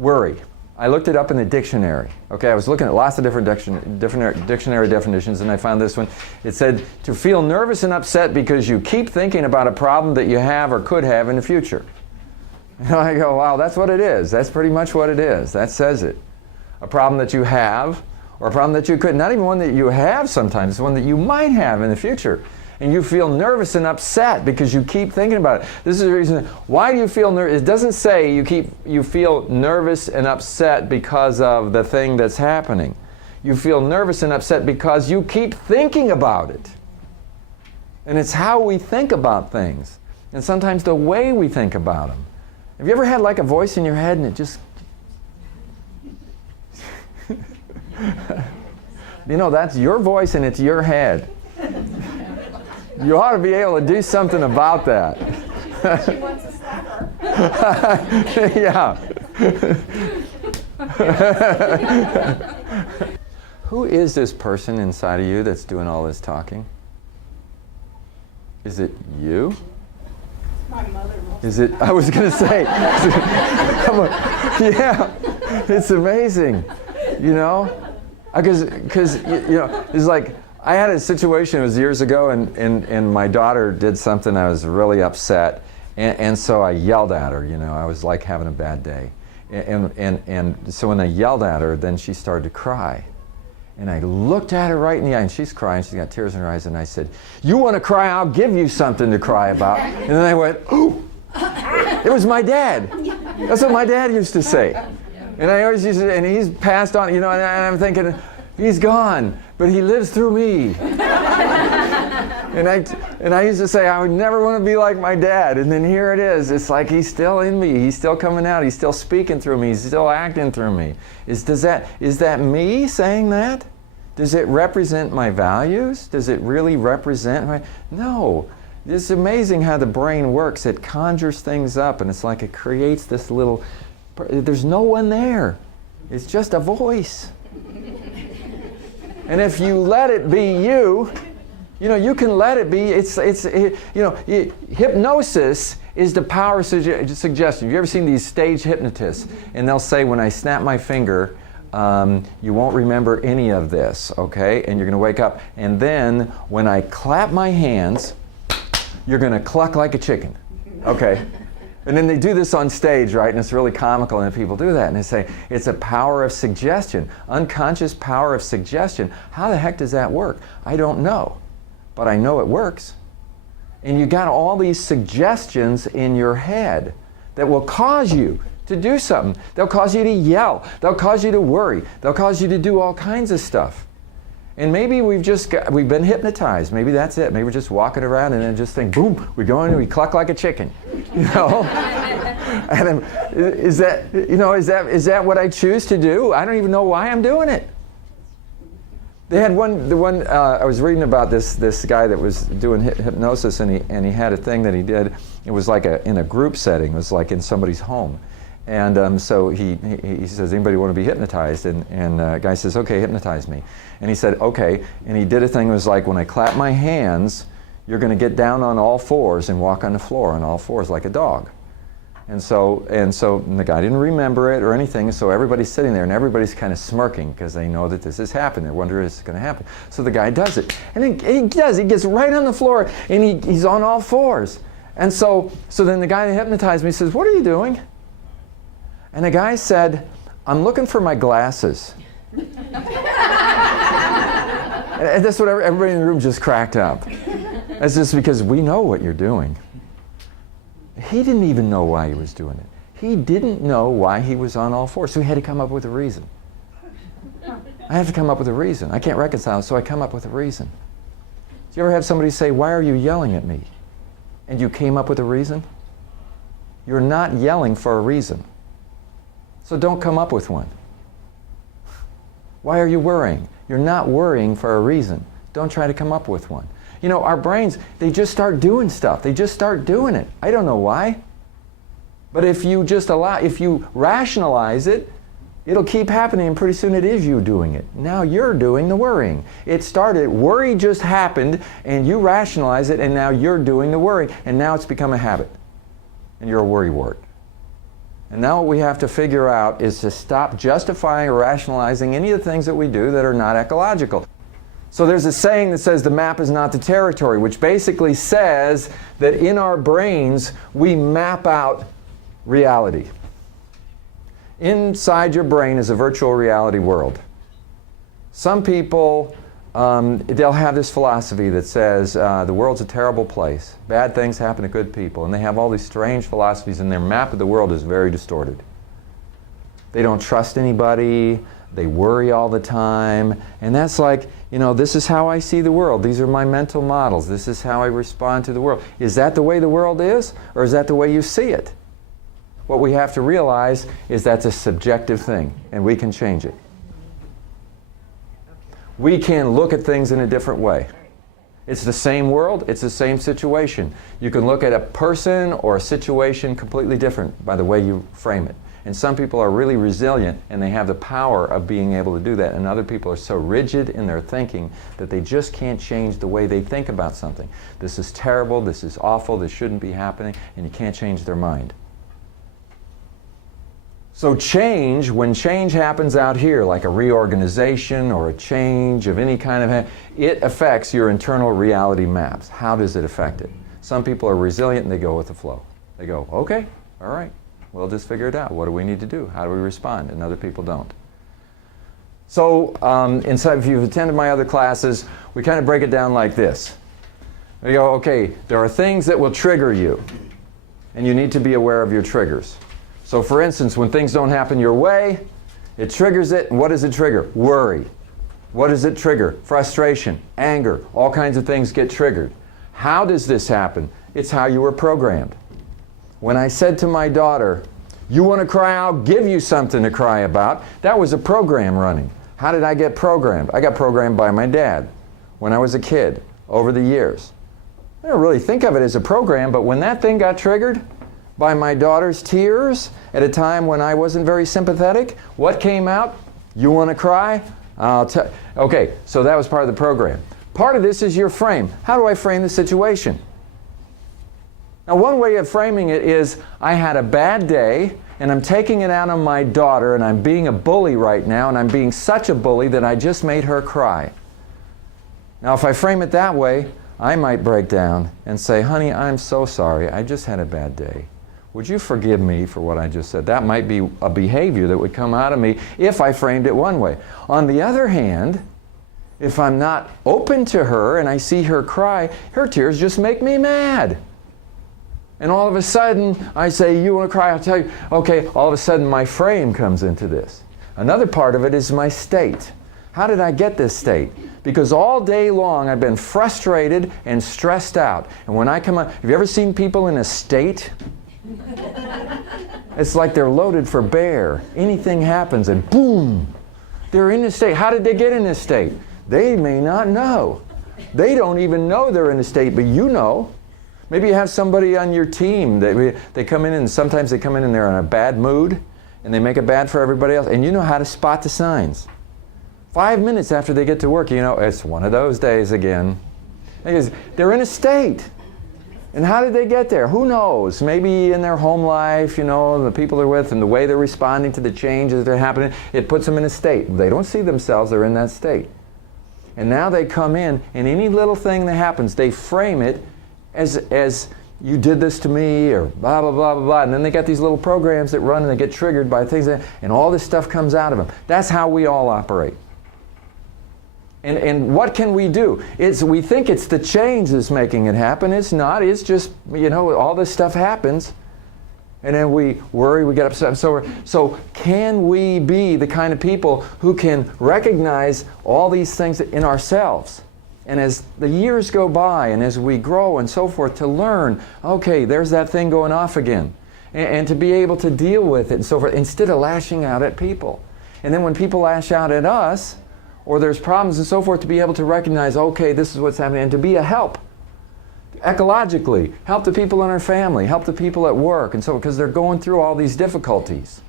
Worry. I looked it up in the dictionary. Okay, I was looking at lots of different dictionary definitions, and I found this one. It said, to feel nervous and upset because you keep thinking about a problem that you have or could have in the future. And I go, wow, that's what it is. That's pretty much what it is. That says it. A problem that you have, or a problem that you could, not even one that you have sometimes, one that you might have in the future. And you feel nervous and upset because you keep thinking about it. This is the reason. Why do you feel nervous? It doesn't say you feel nervous and upset because of the thing that's happening. You feel nervous and upset because you keep thinking about it. And it's how we think about things. And sometimes the way we think about them. Have you ever had like a voice in your head and it just... You know, that's your voice and it's your head. You ought to be able to do something about that. She wants a slapper. Yeah. Who is this person inside of you that's doing all this talking? Is it you? My mother. Is it? I was going to say. Yeah. It's amazing. You know, because you know, it's like. I had a situation, it was years ago, and my daughter did something, I was really upset, and so I yelled at her, you know, I was like having a bad day. And so when I yelled at her, then she started to cry. And I looked at her right in the eye, and she's crying, she's got tears in her eyes, and I said, you want to cry, I'll give you something to cry about. And then I went, ooh, it was my dad. That's what my dad used to say. And I always used to, and he's passed on, you know, and I'm thinking, he's gone, but he lives through me. and I used to say, I would never want to be like my dad. And then here it is. It's like he's still in me. He's still coming out. He's still speaking through me. He's still acting through me. Is that me saying that? Does it represent my values? Does it really represent my... No. It's amazing how the brain works. It conjures things up, and it's like it creates this little... There's no one there. It's just a voice. And if you let it be you, you know, you can let it be. Hypnosis is the power of suggestion. Have you ever seen these stage hypnotists? And they'll say, when I snap my finger, you won't remember any of this, okay? And you're going to wake up. And then when I clap my hands, you're going to cluck like a chicken, okay? And then they do this on stage, right? And it's really comical, and people do that. And they say, it's a power of suggestion, unconscious power of suggestion. How the heck does that work? I don't know, but I know it works. And you got all these suggestions in your head that will cause you to do something. They'll cause you to yell. They'll cause you to worry. They'll cause you to do all kinds of stuff. And maybe we've been hypnotized. Maybe that's it. Maybe we're just walking around and then just think, boom, we go in and we cluck like a chicken. You know? And is that what I choose to do? I don't even know why I'm doing it. They had I was reading about this guy that was doing hypnosis, and he had a thing that he did. It was like in a group setting. It was like in somebody's home. And so he says, anybody want to be hypnotized? And the guy says, okay, hypnotize me. And he said, okay. And he did a thing that was like, when I clap my hands, you're going to get down on all fours and walk on the floor on all fours like a dog. And the guy didn't remember it or anything, so everybody's sitting there and everybody's kind of smirking because they know that this has happened. They wonder if it's going to happen. So the guy does it. And he gets right on the floor and he's on all fours. And so then the guy that hypnotized me says, what are you doing? And the guy said, I'm looking for my glasses. And that's what everybody in the room just cracked up. That's just because we know what you're doing. He didn't even know why he was doing it. He didn't know why he was on all fours, so he had to come up with a reason. I have to come up with a reason. I can't reconcile, so I come up with a reason. Do you ever have somebody say, why are you yelling at me? And you came up with a reason? You're not yelling for a reason. So don't come up with one. Why are you worrying? You're not worrying for a reason. Don't try to come up with one. You know, our brains, they just start doing stuff. They just start doing it. I don't know why. But if you rationalize it, it'll keep happening, and pretty soon it is you doing it. Now you're doing the worrying. It started, worry just happened, and you rationalize it, and now you're doing the worry, and now it's become a habit. And you're a worrywart. And now what we have to figure out is to stop justifying or rationalizing any of the things that we do that are not ecological. So there's a saying that says the map is not the territory, which basically says that in our brains we map out reality. Inside your brain is a virtual reality world. Some people, they'll have this philosophy that says the world's a terrible place. Bad things happen to good people. And they have all these strange philosophies, and their map of the world is very distorted. They don't trust anybody. They worry all the time. And that's like, this is how I see the world. These are my mental models. This is how I respond to the world. Is that the way the world is? Or is that the way you see it? What we have to realize is that's a subjective thing, and we can change it. We can look at things in a different way. It's the same world, it's the same situation. You can look at a person or a situation completely different by the way you frame it. And some people are really resilient and they have the power of being able to do that. And other people are so rigid in their thinking that they just can't change the way they think about something. This is terrible, this is awful, this shouldn't be happening, and you can't change their mind. So change, when change happens out here, like a reorganization or a change of any kind of, it affects your internal reality maps. How does it affect it? Some people are resilient and they go with the flow. They go, okay, all right, we'll just figure it out. What do we need to do? How do we respond? And other people don't. So if you've attended my other classes, we kind of break it down like this. We go, okay, there are things that will trigger you, and you need to be aware of your triggers. So for instance, when things don't happen your way, it triggers it, and what does it trigger? Worry. What does it trigger? Frustration, anger, all kinds of things get triggered. How does this happen? It's how you were programmed. When I said to my daughter, you want to cry, I'll give you something to cry about, that was a program running. How did I get programmed? I got programmed by my dad when I was a kid, over the years. I don't really think of it as a program, but when that thing got triggered by my daughter's tears at a time when I wasn't very sympathetic, what came out? You want to cry? Okay, so that was part of the program. Part of this is your frame. How do I frame the situation? Now, one way of framing it is, I had a bad day, and I'm taking it out on my daughter, and I'm being a bully right now, and I'm being such a bully that I just made her cry. Now, if I frame it that way, I might break down and say, honey, I'm so sorry. I just had a bad day. Would you forgive me for what I just said? That might be a behavior that would come out of me if I framed it one way. On the other hand, if I'm not open to her and I see her cry, her tears just make me mad. And all of a sudden, I say, you want to cry? I'll tell you. Okay, all of a sudden my frame comes into this. Another part of it is my state. How did I get this state? Because all day long I've been frustrated and stressed out. And when I come out, have you ever seen people in a state? It's like they're loaded for bear. Anything happens and boom, they're in a state. How did they get in this state? They may not know. They don't even know they're in a state, but you know. Maybe you have somebody on your team that they come in, and sometimes they come in and they're in a bad mood and they make it bad for everybody else, and you know how to spot the signs. 5 minutes after they get to work, you know, it's one of those days again. Because they're in a state. And how did they get there? Who knows? Maybe in their home life, you know, the people they're with and the way they're responding to the changes that are happening, it puts them in a state. They don't see themselves, they're in that state. And now they come in, and any little thing that happens, they frame it as you did this to me, or blah, blah, blah, blah, blah. And then they got these little programs that run and they get triggered by things, and all this stuff comes out of them. That's how we all operate. And what can we do? We think it's the change that's making it happen. It's not. It's just, you know, all this stuff happens. And then we worry, we get upset. So can we be the kind of people who can recognize all these things in ourselves? And as the years go by and as we grow and so forth, to learn, okay, there's that thing going off again. And to be able to deal with it and so forth, instead of lashing out at people. And then when people lash out at us, or there's problems and so forth, to be able to recognize, okay, this is what's happening, and to be a help. Ecologically, help the people in our family, help the people at work, and so because they're going through all these difficulties.